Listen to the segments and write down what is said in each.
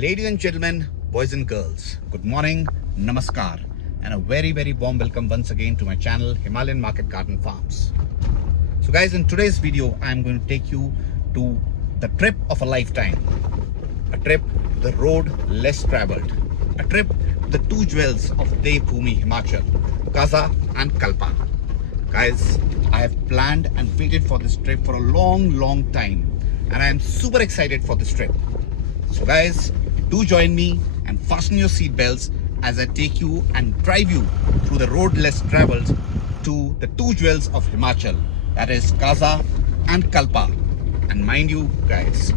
Ladies and gentlemen, boys and girls, good morning, namaskar, and a very warm welcome once again to my channel, Himalayan Market Garden Farms. So guys, in today's video, I am going to take you to the trip of a lifetime. A trip to the road less traveled. A trip to the two jewels of Devbhoomi, Himachal, Kaza and Kalpa. Guys, I have planned and waited for this trip for a long time, and I am super excited for this trip. So guys, do join me and fasten your seat belts as I take you and drive you through the road less traveled to the two jewels of Himachal, that is Kaza and Kalpa. And mind you guys,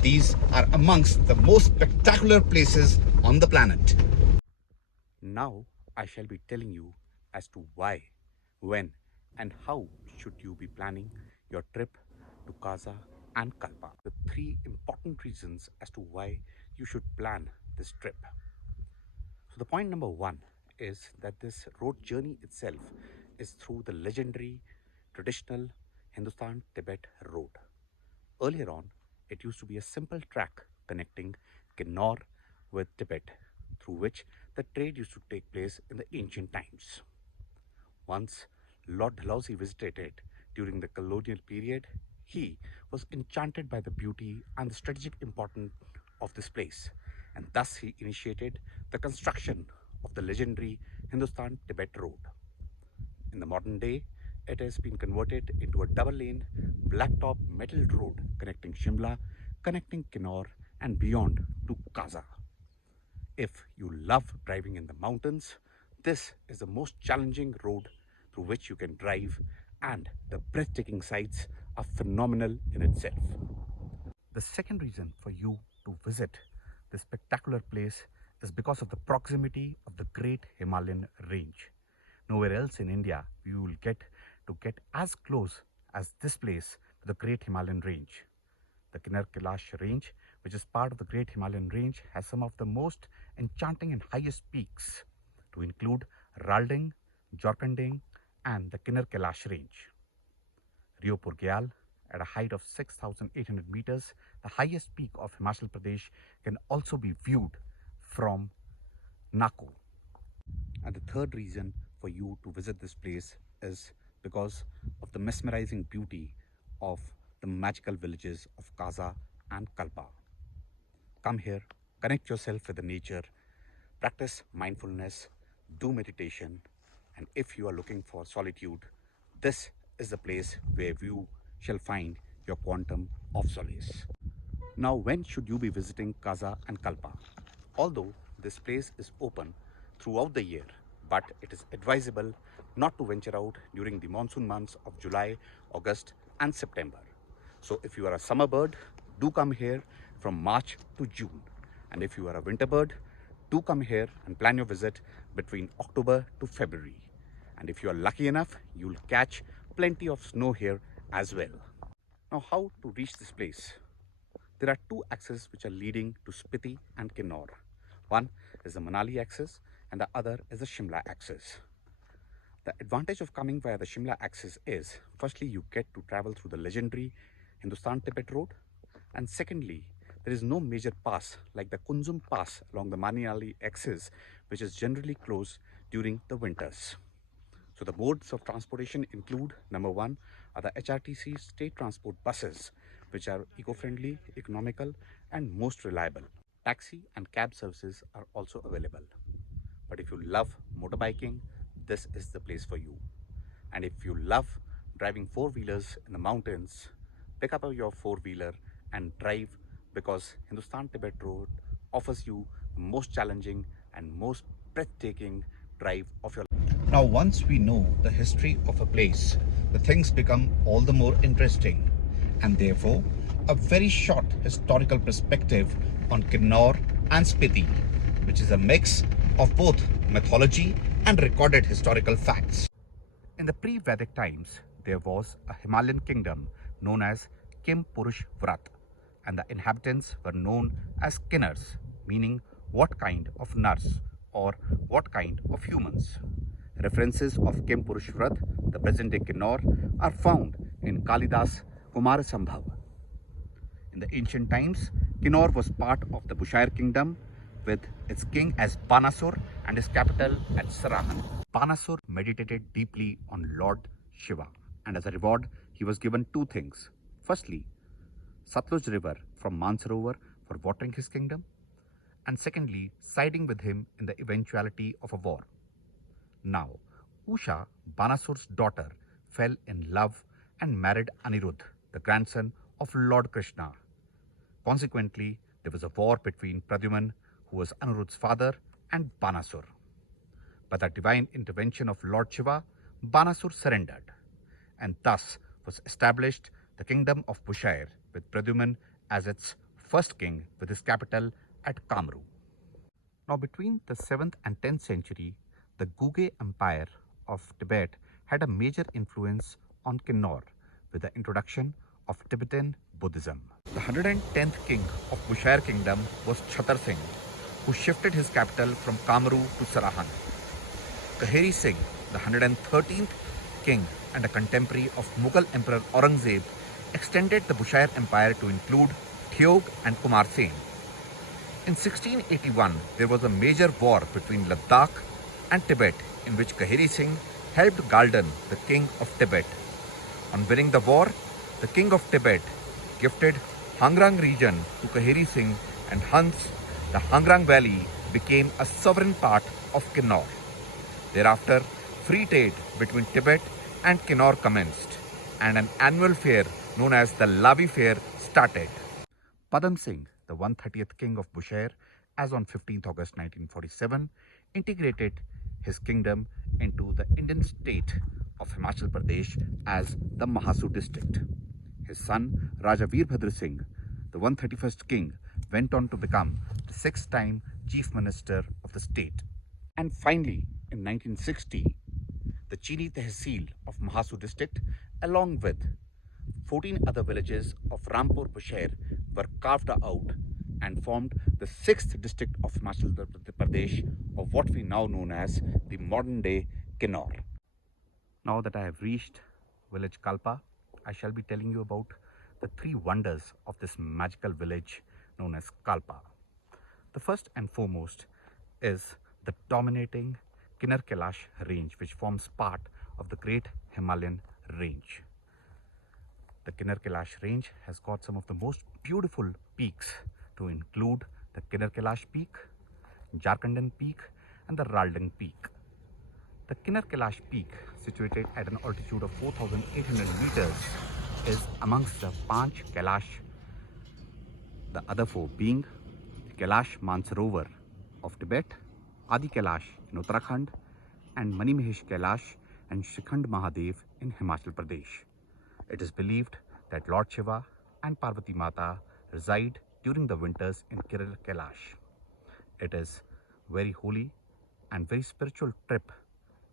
these are amongst the most spectacular places on the planet. Now I shall be telling you as to why, when and how should you be planning your trip to Kaza and Kalpa. The three important reasons as to why you should plan this trip. So the point number one is that this road journey itself is through the legendary traditional Hindustan-Tibet road. Earlier on, it used to be a simple track connecting Kinnaur with Tibet, through which the trade used to take place in the ancient times. Once Lord Dalhousie visited it during the colonial period, he was enchanted by the beauty and the strategic importance of this place, and thus he initiated the construction of the legendary Hindustan-Tibet road. In the modern day, it has been converted into a double-lane, blacktop metal road connecting Shimla, connecting Kinnaur and beyond to Kaza. If you love driving in the mountains, this is the most challenging road through which you can drive, and the breathtaking sights are phenomenal in itself. The second reason for you to visit this spectacular place is because of the proximity of the great Himalayan range. Nowhere else in India you will get as close as this place to the great Himalayan range. The Kinnaur range, which is part of the great Himalayan range, has some of the most enchanting and highest peaks, to include Ralding, Jorkanding and the Kinnaur range. Rio Purgyal, at a height of 6,800 meters, the highest peak of Himachal Pradesh, can also be viewed from Naku. And the third reason for you to visit this place is because of the mesmerizing beauty of the magical villages of Kaza and Kalpa. Come here, connect yourself with the nature, practice mindfulness, do meditation, and if you are looking for solitude, this is the place where you shall find your quantum of solace. Now, when should you be visiting Kaza and Kalpa? Although this place is open throughout the year, but it is advisable not to venture out during the monsoon months of July, August and September. So if you are a summer bird, do come here from March to June. And if you are a winter bird, do come here and plan your visit between October to February. And if you are lucky enough, you will catch plenty of snow here as well. Now, how to reach this place? There are two axes which are leading to Spiti and Kinnaur. One is the Manali axis and the other is the Shimla axis. The advantage of coming via the Shimla axis is, firstly, you get to travel through the legendary Hindustan-Tibet road, and secondly, there is no major pass like the Kunzum Pass along the Manali axis, which is generally closed during the winters. So the modes of transportation include, number one, are the HRTC state transport buses, which are eco-friendly, economical and most reliable. Taxi and cab services are also available. But if you love motorbiking, this is the place for you. And if you love driving four-wheelers in the mountains, pick up your four-wheeler and drive, because Hindustan-Tibet road offers you the most challenging and most breathtaking drive of your life. Now, once we know the history of a place, the things become all the more interesting, and therefore a very short historical perspective on Kinnaur and Spiti, which is a mix of both mythology and recorded historical facts. In the pre-Vedic times, there was a Himalayan kingdom known as Kim Purush Vrat, and the inhabitants were known as Kinnars, meaning what kind of nars or what kind of humans. References of Kim Purush Vrat, the present-day Kinnaur, are found in Kalidas Kumarasambhav. In the ancient times, Kinnaur was part of the Bushair kingdom with its king as Banasur and his capital at Sarahan. Banasur meditated deeply on Lord Shiva, and as a reward, he was given two things. Firstly, Satluj river from Mansarovar for watering his kingdom, and secondly, siding with him in the eventuality of a war. Now, Usha, Banasur's daughter, fell in love and married Anirudh, the grandson of Lord Krishna. Consequently, there was a war between Pradyuman, who was Anirudh's father, and Banasur. By the divine intervention of Lord Shiva, Banasur surrendered, and thus was established the kingdom of Bushair, with Pradyuman as its first king with his capital at Kamru. Now, between the 7th and 10th century, the Guge Empire of Tibet had a major influence on Kinnaur with the introduction of Tibetan Buddhism. The 110th king of Bushair kingdom was Chhatar Singh, who shifted his capital from Kamru to Sarahan. Kaheri Singh, the 113th king and a contemporary of Mughal Emperor Aurangzeb, extended the Bushair Empire to include Theog and Kumar Sen. In 1681, there was a major war between Ladakh and Tibet, in which Kaheri Singh helped Galdan, the king of Tibet. On winning the war, the king of Tibet gifted Hangrang region to Kaheri Singh, and hence the Hangrang Valley became a sovereign part of Kinnaur. Thereafter, free trade between Tibet and Kinnaur commenced, and an annual fair known as the Lavi Fair started. Padam Singh, the 130th king of Bushair, as on 15th August 1947, integrated his kingdom into the Indian state of Himachal Pradesh as the Mahasu district. His son Raja Veerbhadra Singh, the 131st king, went on to become the 6th-time chief minister of the state. And finally, in 1960, the Chini Tehsil of Mahasu district, along with 14 other villages of Rampur Bushair, were carved out and formed the 6th district of Himachal Pradesh, of what we now know as the modern-day Kinnaur. Now that I have reached village Kalpa, I shall be telling you about the 3 wonders of this magical village known as Kalpa. The first and foremost is the dominating Kinnaur Kailash range, which forms part of the Great Himalayan Range. The Kinnaur Kailash range has got some of the most beautiful peaks, to include the Kinnaur Kailash Peak, Jharkhandan Peak, and the Raldang Peak. The Kinnaur Kailash Peak, situated at an altitude of 4,800 meters, is amongst the Panch Kailash, the other 4 being Kailash Mansarovar of Tibet, Adi Kailash in Uttarakhand, and Manimahesh Kailash and Shikhand Mahadev in Himachal Pradesh. It is believed that Lord Shiva and Parvati Mata reside during the winters in Kinnaur Kailash. It is very holy and very spiritual trip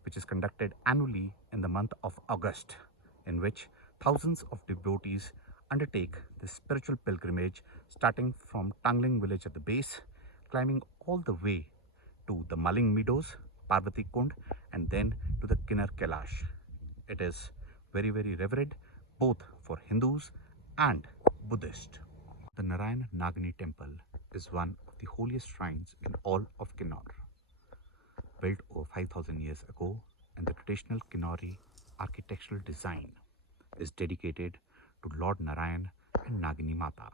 which is conducted annually in the month of August, in which thousands of devotees undertake this spiritual pilgrimage, starting from Tangling village at the base, climbing all the way to the Maling Meadows, Parvati Kund, and then to the Kinnaur Kailash. It is very, very revered both for Hindus and Buddhists. The Narayan Nagini temple is one of the holiest shrines in all of Kinnaur. Built over 5,000 years ago, and the traditional Kinnauri architectural design is dedicated to Lord Narayan and Nagini Mata.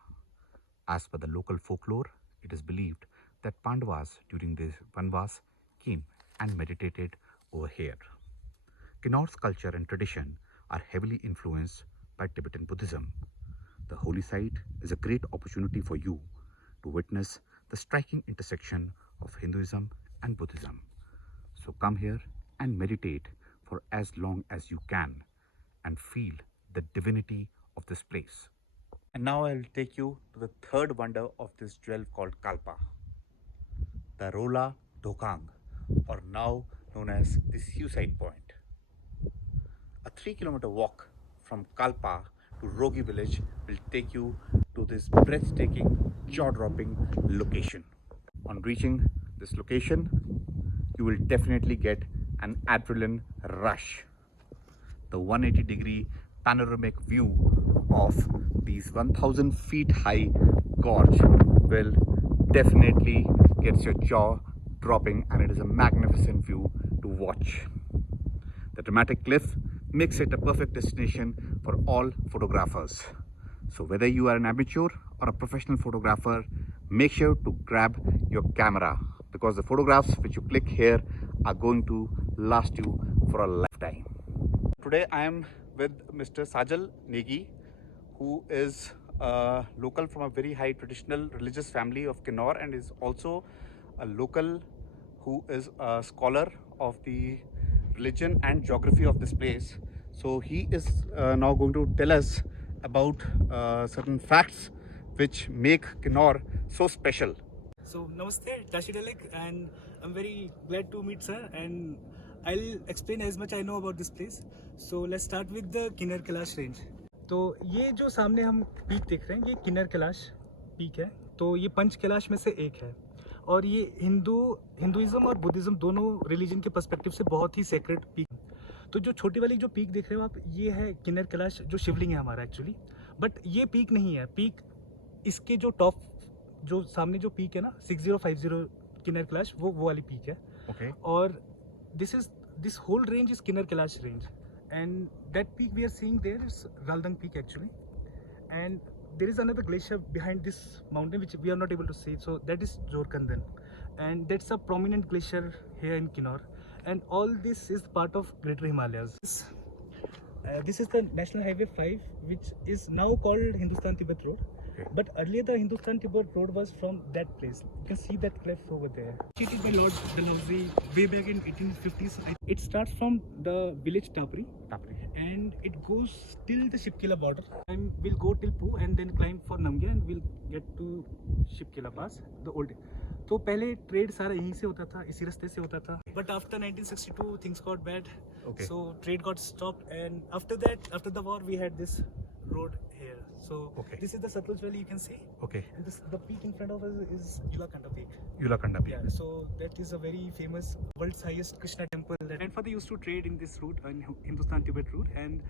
As per the local folklore, it is believed that Pandavas during this Vanvas came and meditated over here. Kinnaur's culture and tradition are heavily influenced by Tibetan Buddhism. The holy site is a great opportunity for you to witness the striking intersection of Hinduism and Buddhism. So come here and meditate for as long as you can and feel the divinity of this place. And now I will take you to the third wonder of this jewel called Kalpa, the Rola Dokang, or now known as the Suicide Point. A 3-kilometer walk from Kalpa to Rogi village will take you to this breathtaking, jaw-dropping location. On reaching this location, you will definitely get an adrenaline rush. The 180-degree panoramic view of these 1000 feet high gorge will definitely get your jaw dropping, and it is a magnificent view to watch. The dramatic cliff makes it a perfect destination for all photographers. So whether you are an amateur or a professional photographer, make sure to grab your camera, because the photographs which you click here are going to last you for a lifetime. Today I am with Mr. Sajal Negi, who is a local from a very high traditional religious family of Kinnaur, and is also a local who is a scholar of the religion and geography of this place. So he is now going to tell us about certain facts which make Kinnaur so special. So namaste, Tashi Dalek, and I'm very glad to meet sir, and I'll explain as much I know about this place. So let's start with the Kinnaur Kailash range. तो ये जो सामने हम peak देख रहे हैं, ये किन्नर Kailash peak है। तो ये पंच कैलाश में से एक है, और ये हिंदुइज्म और बुद्धिज्म दोनों रिलीजन के पर्सपेक्टिव से बहुत ही सेक्रेट पीक। तो जो छोटी वाली जो पीक देख रहे हो आप, ये है किन्नर कैलाश, जो शिवलिंग है हमारा एक्चुअली। बट ये पीक नहीं है, पीक इसके जो टॉप जो सामने जो पीक है ना 6050 किन्नर कैलाश, वो वाली पीक है। Okay. और this whole range is Kinnaur Kailash range, and that peak we are seeing there is Raldang peak actually, and there is another glacier behind this mountain which we are not able to see, so that is Jorkandan, and that's a prominent glacier here in Kinnaur, and all this is part of Greater Himalayas. This is the National Highway 5, which is now called Hindustan-Tibet Road. Okay. But earlier the Hindustan-Tibet Road was from that place. You can see that cliff over there. Cheated by Lord Dalhousie way back in 1850s. It starts from the village Tapri, and it goes till the Shipkila border. And we'll go till Poo and then climb for Namgyal, and we'll get to Shipkila Pass, the old. तो पहले trade सारा यहीं से होता था, इसी रास्ते से होता था. But after 1962 things got bad. Okay. So trade got stopped, and after that, after the war, we had this road here. So okay. This is the Satluj Valley, you can see. Okay. And the peak in front of us is Yulakanda Peak. Yulakanda Peak. Yeah. So that is a very famous, world's highest Krishna temple. And father used to trade in this route, in Hindustan-Tibet route, and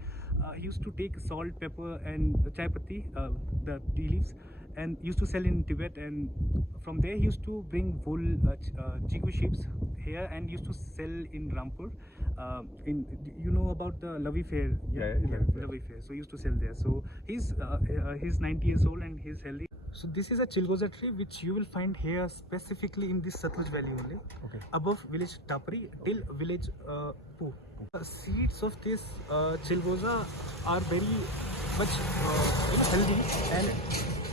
he used to take salt, pepper, and chai patti, the tea leaves, and used to sell in Tibet, and from there he used to bring wool, Jigu sheeps here, and used to sell in Rampur. You know about the Lavi Fair? Yeah, Lavi Fair. So he used to sell there. So he's 90 years old and he's healthy. So this is a Chilgoza tree which you will find here specifically in this Satluj Valley only. Okay. Above village Tapri till village Poo. The seeds of this Chilgoza are very much healthy, and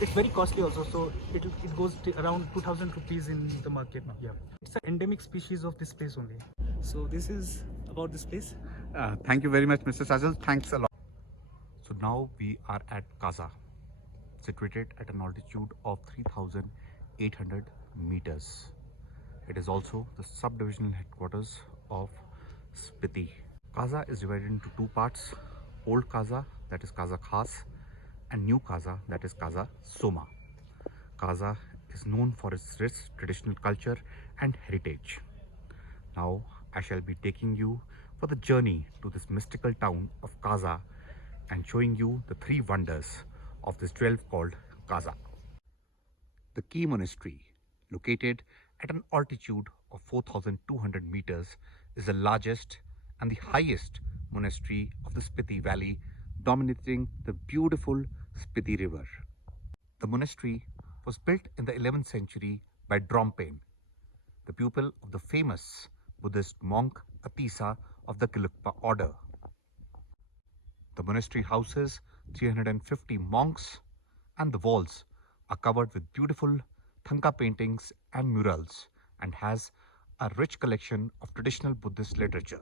it's very costly also. So it goes to around 2000 rupees in the market. Yeah. It's an endemic species of this place only. So this is about this place. Thank you very much, Mr. Sajal. Thanks a lot. So now we are at Kaza, situated at an altitude of 3,800 meters. It is also the subdivisional headquarters of Spiti. Kaza is divided into two parts: Old Kaza, that is Kaza Khas, and New Kaza, that is Kaza Soma. Kaza is known for its rich traditional culture and heritage. Now I shall be taking you for the journey to this mystical town of Kaza and showing you the three wonders of this 12 called Kaza. The key monastery, located at an altitude of 4,200 meters, is the largest and the highest monastery of the Spiti Valley, dominating the beautiful Spiti River. The monastery was built in the 11th century by Drompen, the pupil of the famous Buddhist monk Atisa of the Kalpa order. The monastery houses 350 monks, and the walls are covered with beautiful Thangka paintings and murals, and has a rich collection of traditional Buddhist literature.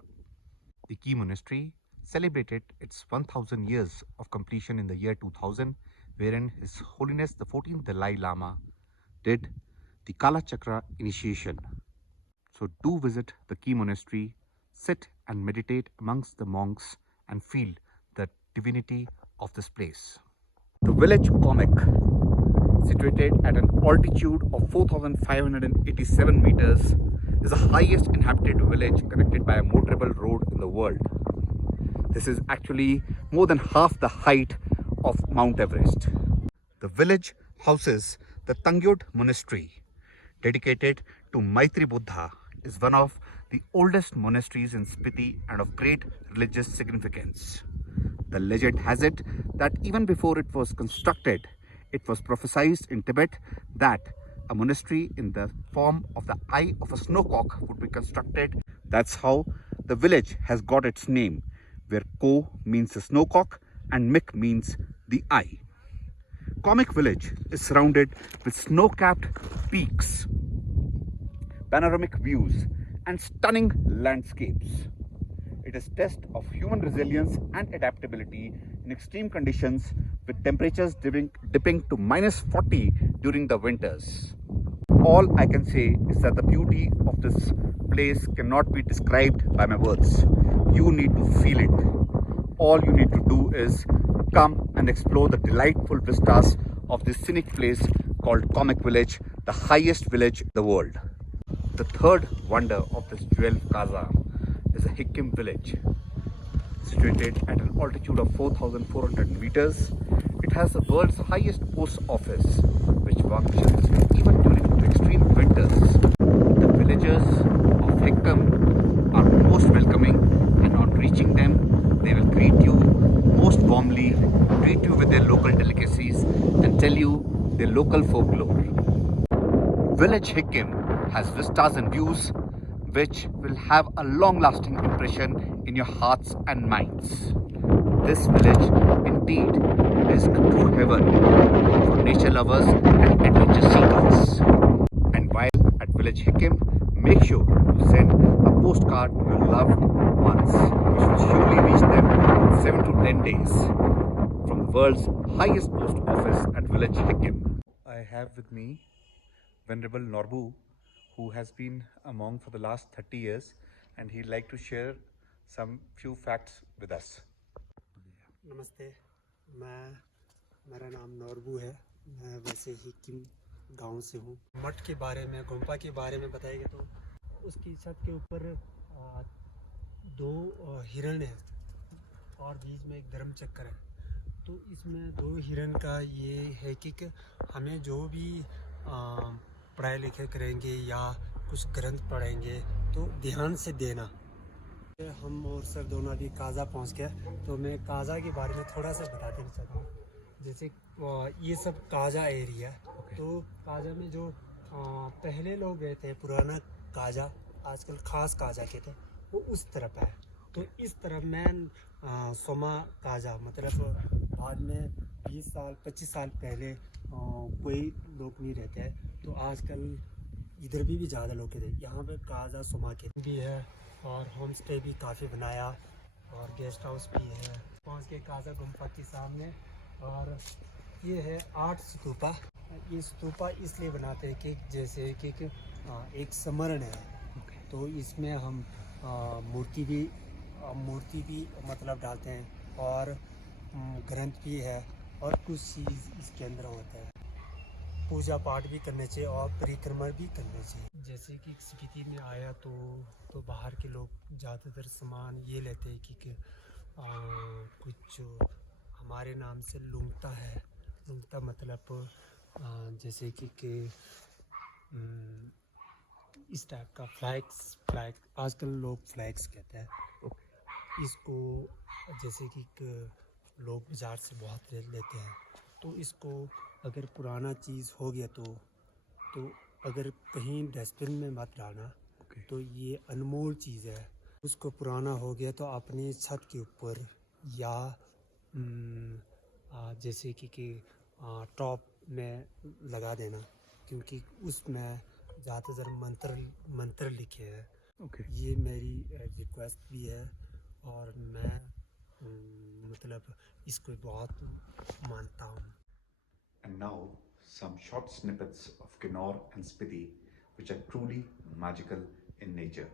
The key monastery celebrated its 1000 years of completion in the year 2000, wherein His Holiness the 14th Dalai Lama did the Kala Chakra initiation. So do visit the key monastery, sit and meditate amongst the monks, and feel the divinity of this place. The village Comic, situated at an altitude of 4,587 meters, is the highest inhabited village connected by a motorable road in the world. This is actually more than half the height of Mount Everest. The village houses the Tangyod Monastery, dedicated to Maitri Buddha, is one of the oldest monasteries in Spiti and of great religious significance. The legend has it that even before it was constructed, it was prophesied in Tibet that a monastery in the form of the eye of a snowcock would be constructed. That's how the village has got its name, where Ko means the snowcock and Mik means the eye. Comic Village is surrounded with snow-capped peaks, panoramic views and stunning landscapes. It is a test of human resilience and adaptability in extreme conditions, with temperatures dipping to -40 during the winters. All I can say is that the beauty of this place cannot be described by my words. You need to feel it. All you need to do is come and explore the delightful vistas of this scenic place called Comic Village, the highest village in the world. The third wonder of this jewel Kaza is a Hikkim village. Situated at an altitude of 4,400 meters, it has the world's highest post office, which functions even during extreme winters. The villagers of Hikkim are most welcoming, and on reaching them, they will greet you most warmly, treat you with their local delicacies, and tell you their local folklore. Village Hikkim has vistas and views which will have a long-lasting impression in your hearts and minds. This village indeed is a true heaven for nature lovers and adventure seekers. And while at Village Hikkim, make sure to send a postcard to your loved ones, which will surely reach them in 7 to 10 days from the world's highest post office at Village Hikkim. I have with me Venerable Norbu, who has been a monk for the last 30 years, and he'd like to share some few facts with us. नमस्ते, मेरा नाम नॉर्बू है। मैं वैसे ही किम गांव से हूँ। मठ के बारे में, गुम्पा के बारे में बताएंगे तो उसकी छत के ऊपर दो हिरण हैं और बीच में एक धर्म चक्र है। तो इसमें दो हिरण का ये है कि हमें जो भी पढ़ाई लिखाई करेंगे या कुछ ग्रंथ पढ़ेंगे तो ध्यान से देना। हम और सर दोनों अभी काजा पहुंच गए, तो मैं काजा के बारे में थोड़ा सा बता देना चाहता हूँ। जैसे ये सब काजा एरिया है। तो काजा में जो पहले लोग गए थे, पुराना काजा, आजकल खास काजा कहते हैं, वो उस तरफ है। तो इस तरफ में सोमा काजा, मतलब बाद में 20 साल 25 साल पहले कोई लोग नहीं रहते हैं। तो आजकल इधर भी ज़्यादा लोग कहते हैं। यहाँ पे काजा सोमा के भी है और होम स्टे भी काफ़ी बनाया और गेस्ट हाउस भी है। पहुँच के काजा गुम्फा के सामने, और ये है 8 स्तूपा। ये स्तूपा इसलिए बनाते हैं कि जैसे कि एक स्मरण है। तो इसमें हम मूर्ति भी मतलब डालते हैं और ग्रंथ भी है और कुछ चीज़ इसके अंदर होता है। पूजा पाठ भी करने चाहिए और परिक्रमा भी करने चाहिए। जैसे कि स्पीति में आया तो बाहर के लोग ज़्यादातर सामान ये लेते हैं कि कुछ हमारे नाम से लुंगता है। लुंगता मतलब जैसे कि इस टाइप का फ्लैग आजकल लोग फ्लैग्स कहते हैं। इसको जैसे कि लोग बाज़ार से बहुत लेते हैं। तो इसको अगर पुराना चीज़ हो गया तो अगर कहीं डस्टबिन में मत डालना। तो ये अनमोल चीज़ है। उसको पुराना हो गया तो अपनी छत के ऊपर या जैसे कि टॉप में लगा देना, क्योंकि उसमें ज़्यादातर मंत्र लिखे हैं। ये मेरी रिक्वेस्ट भी है और मैं मतलब इसको बहुत मानता हूँ। And now some short snippets of Kinnaur and Spiti, which are truly magical in nature.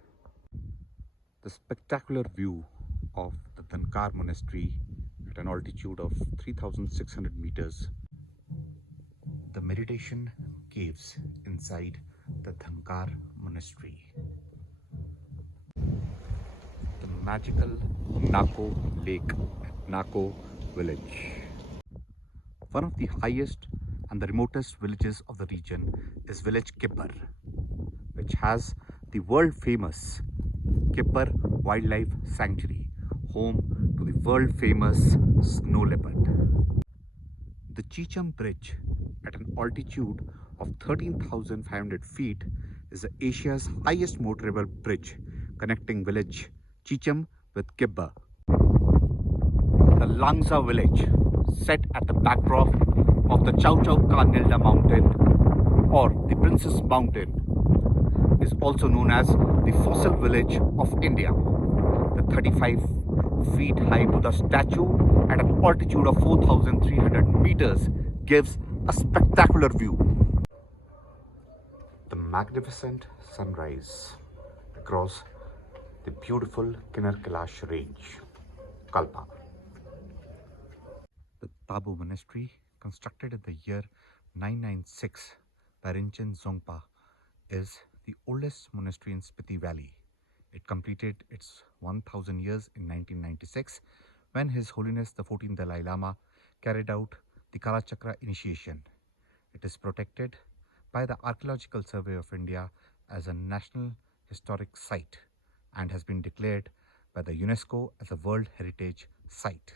The spectacular view of the Dhankar Monastery at an altitude of 3,600 meters. The meditation caves inside the Dhankar Monastery. The magical Nako Lake at Nako Village. One of the highest and the remotest villages of the region is village Kipper, which has the world famous Kipper Wildlife Sanctuary, home to the world famous snow leopard. The Chicham Bridge, at an altitude of 13,500 feet, is Asia's highest motorable bridge connecting village Chicham with Kibba. The Langsa village, set at the backdrop of the Chow Chow Karnilda mountain or the Princess Mountain, is also known as the fossil village of India. The 35 feet high Buddha statue at an altitude of 4,300 meters gives a spectacular view. The magnificent sunrise across the beautiful Kinnaur range, Kalpa. The Tabu monastery, constructed in the year 996 by Rinchen Zongpa, is the oldest monastery in Spiti Valley. It completed its 1000 years in 1996 when His Holiness the 14th Dalai Lama carried out the Kalachakra initiation. It is protected by the Archaeological Survey of India as a National Historic Site and has been declared by the UNESCO as a World Heritage Site.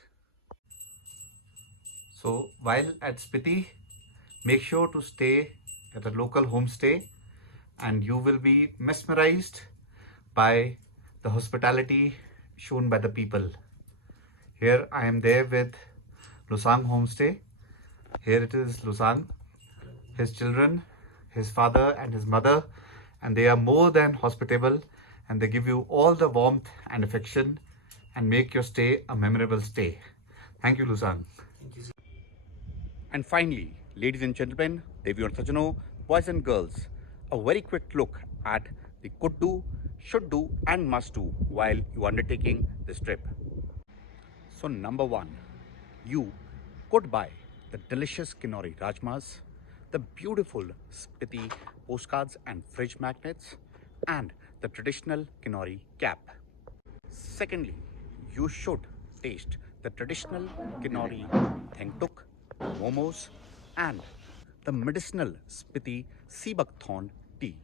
So while at Spiti, make sure to stay at a local homestay and you will be mesmerized by the hospitality shown by the people. Here I am there with Lusang Homestay. Here it is Lusang, his children, his father and his mother, and they are more than hospitable and they give you all the warmth and affection and make your stay a memorable stay. Thank you, Lusang. Thank you. And finally, ladies and gentlemen, Devi and Sajano, boys and girls, a very quick look at the could do, should do and must do while you are undertaking this trip. So number one, you could buy the delicious Kinnauri Rajmas, the beautiful Spiti postcards and fridge magnets, and the traditional Kinnauri cap. Secondly, you should taste the traditional Kinnauri Thengtuk, momos, and the medicinal Spiti Sibakthorn tea.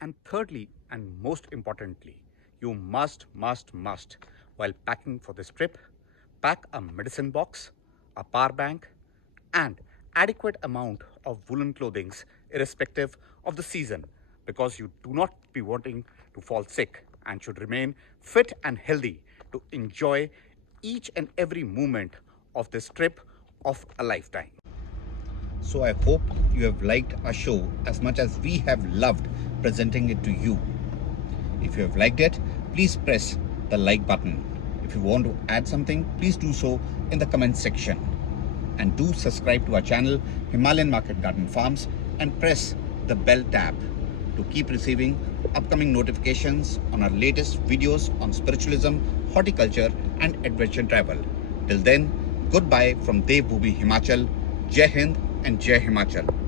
And thirdly, and most importantly, you must, while packing for this trip, pack a medicine box, a power bank, and adequate amount of woolen clothings irrespective of the season, because you do not be wanting to fall sick and should remain fit and healthy to enjoy each and every moment of this trip of a lifetime. So I hope you have liked our show as much as we have loved presenting it to you. If you have liked it, please press the like button. If you want to add something, please do so in the comment section. And do subscribe to our channel, Himalayan Market Garden Farms, and press the bell tab to keep receiving upcoming notifications on our latest videos on spiritualism, horticulture and adventure travel. Till then, goodbye from Dev Bhubi Himachal. Jai Hind and Jai Himachal.